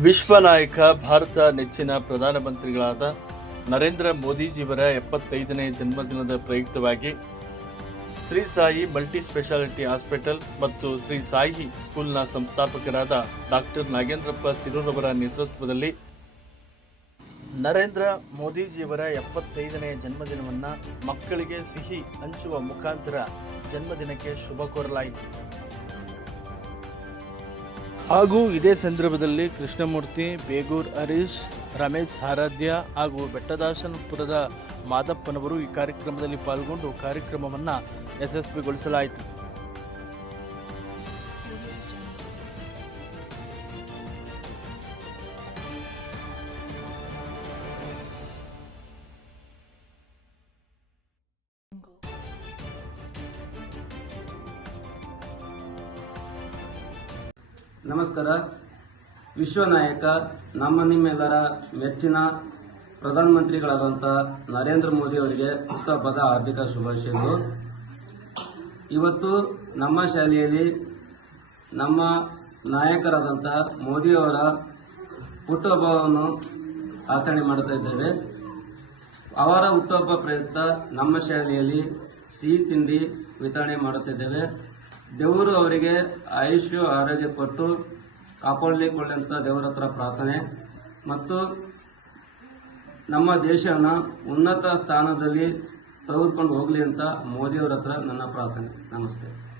ವಿಶ್ವ ನಾಯಕ, ಭಾರತ ನೆಚ್ಚಿನ ಪ್ರಧಾನಮಂತ್ರಿಗಳಾದ ನರೇಂದ್ರ ಮೋದಿಜಿಯವರ ಎಪ್ಪತ್ತೈದನೇ ಜನ್ಮದಿನದ ಪ್ರಯುಕ್ತವಾಗಿ Sri Sai multi speciality hospital ಮತ್ತು ಶ್ರೀ ಸಾಯಿ ಸ್ಕೂಲ್ನ ಸಂಸ್ಥಾಪಕರಾದ ಡಾಕ್ಟರ್ ನಾಗೇಂದ್ರಪ್ಪ ಸಿರೂರವರ ನೇತೃತ್ವದಲ್ಲಿ ನರೇಂದ್ರ ಮೋದಿಜಿಯವರ ಎಪ್ಪತ್ತೈದನೇ ಜನ್ಮದಿನವನ್ನು ಮಕ್ಕಳಿಗೆ ಸಿಹಿ ಹಂಚುವ ಮುಖಾಂತರ ಜನ್ಮದಿನಕ್ಕೆ ಶುಭ ಕೋರಲಾಯಿತು. ಹಾಗೂ ಇದೇ ಸಂದರ್ಭದಲ್ಲಿ ಕೃಷ್ಣಮೂರ್ತಿ, ಬೇಗೂರ್ ಹರೀಶ್, ರಮೇಶ್ ಆರಾಧ್ಯ ಹಾಗೂ ಬೆಟ್ಟದಾಸನಪುರದ ಮಾದಪ್ಪನವರು ಈ ಕಾರ್ಯಕ್ರಮದಲ್ಲಿ ಪಾಲ್ಗೊಂಡು ಕಾರ್ಯಕ್ರಮವನ್ನು ಯಶಸ್ವಿಗೊಳಿಸಲಾಯಿತು. ನಮಸ್ಕಾರ. ವಿಶ್ವನಾಯಕ, ನಮ್ಮ ನಿಮ್ಮೆಲ್ಲರ ಮೆಚ್ಚಿನ ಪ್ರಧಾನಮಂತ್ರಿಗಳಾದಂಥ ನರೇಂದ್ರ ಮೋದಿ ಅವರಿಗೆ ಹುಟ್ಟುಹಬ್ಬದ ಹಾರ್ದಿಕ ಶುಭಾಶಯಗಳು. ಇವತ್ತು ನಮ್ಮ ಶಾಲೆಯಲ್ಲಿ ನಮ್ಮ ನಾಯಕರಾದಂಥ ಮೋದಿಯವರ ಹುಟ್ಟುಹಬ್ಬವನ್ನು ಆಚರಣೆ ಮಾಡ್ತಾ ಇದ್ದೇವೆ. ಅವರ ಹುಟ್ಟುಹಬ್ಬ ಪ್ರಯುಕ್ತ ನಮ್ಮ ಶಾಲೆಯಲ್ಲಿ ಸಿಹಿ ತಿಂಡಿ ವಿತರಣೆ ಮಾಡುತ್ತಿದ್ದೇವೆ. ದೇವರು ಅವರಿಗೆ ಆಯುಷ್ಯ ಆರೋಗ್ಯ ಕೊಟ್ಟು ಕಾಪಾಡಲಿಕೊಳ್ಳಿ ಅಂತ ದೇವರ ಹತ್ರ ಪ್ರಾರ್ಥನೆ. ಮತ್ತು ನಮ್ಮ ದೇಶನ ಉನ್ನತ ಸ್ಥಾನದಲ್ಲಿ ತೆಗೆದುಕೊಂಡು ಹೋಗಲಿ ಅಂತ ಮೋದಿಯವರ ಹತ್ರ ನನ್ನ ಪ್ರಾರ್ಥನೆ. ನಮಸ್ತೆ.